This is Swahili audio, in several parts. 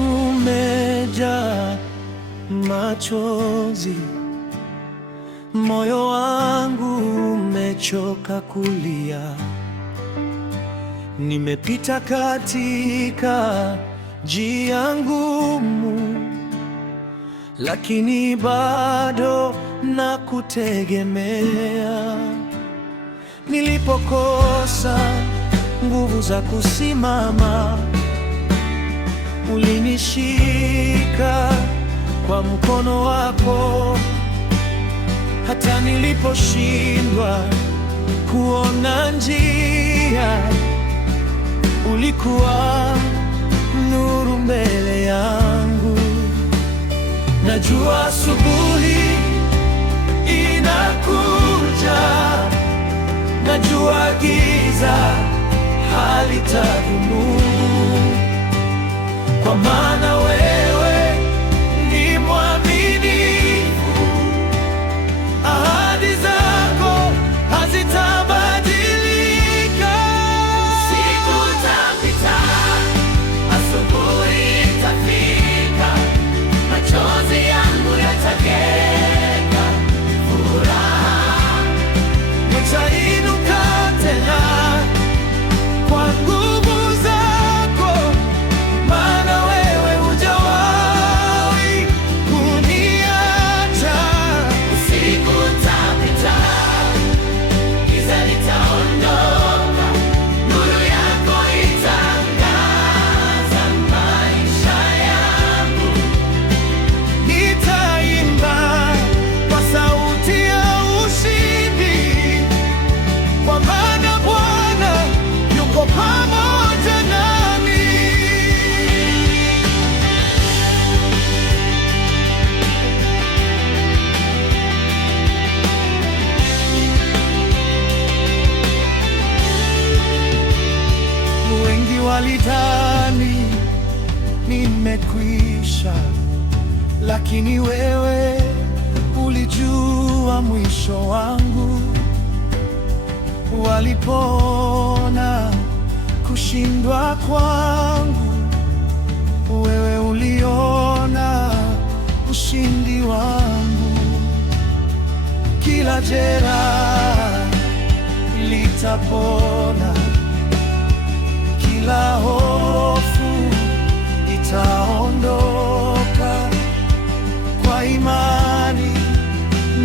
kumejaa machozi, moyo wangu umechoka kulia. Nimepita katika njia ngumu, lakini bado nakutegemea. Nilipokosa nguvu za kusimama, ulinishika kwa mkono wako. Hata niliposhindwa kuona njia, ulikuwa nuru mbele yangu. Najua asubuhi inakuja, najua giza halitadumu, kwa maana wewe ni mwaminifu. Ahadi zako hazitabadilika. Siku itapita, asubuhi itafika, machozi yangu yatageuka furaha. Nitainuka tena kwa nguvu zako, maana wewe hujawahi kuniacha. Siku itapita, giza litaondoka, nuru yako itangaza maisha yangu. Nitaimba kwa sauti ya ushindi, kwa maana Bwana yuko pamoja nami. Wengi walidhani nimekwisha, lakini wewe ulijua mwisho wangu. Walipoona kushindwa kwangu, wewe uliona ushindi wangu. Kila jeraha litapona, kila hofu itaondoka. Kwa imani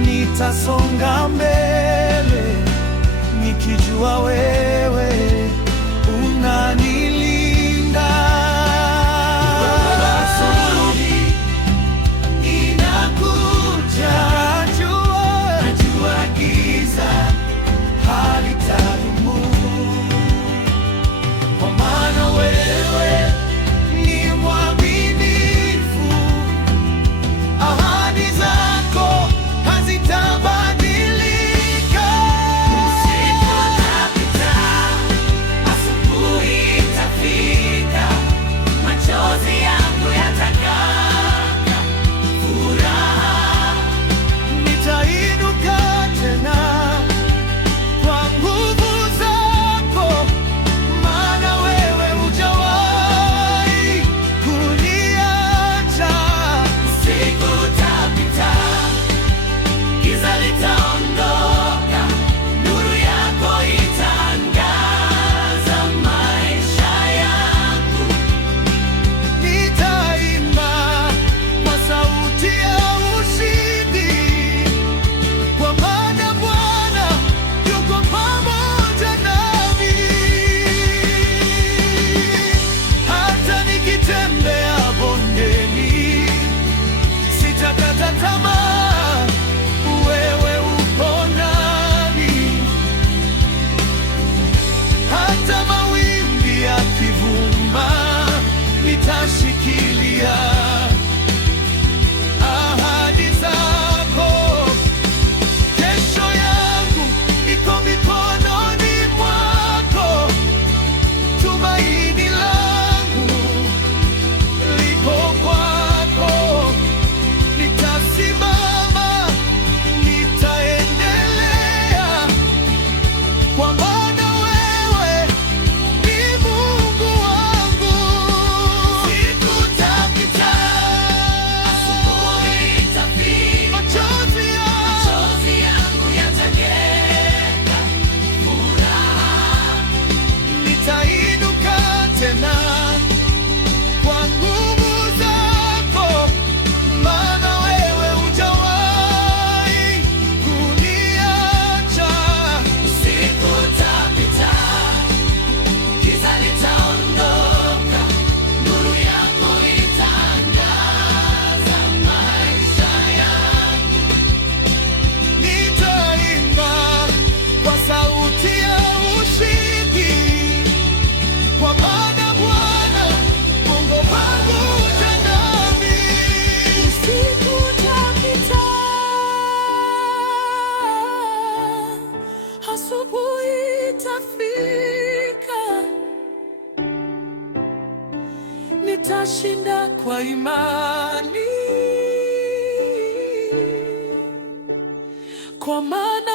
nitasonga mbele, nikijua wewe unanilinda. Asubuhi inakuja, najua giza halitadumu, kwa maana wewe ni mwaminifu. Ahadi zako hazitabadilika. Siku itapita, nitashinda kwa imani, kwa maana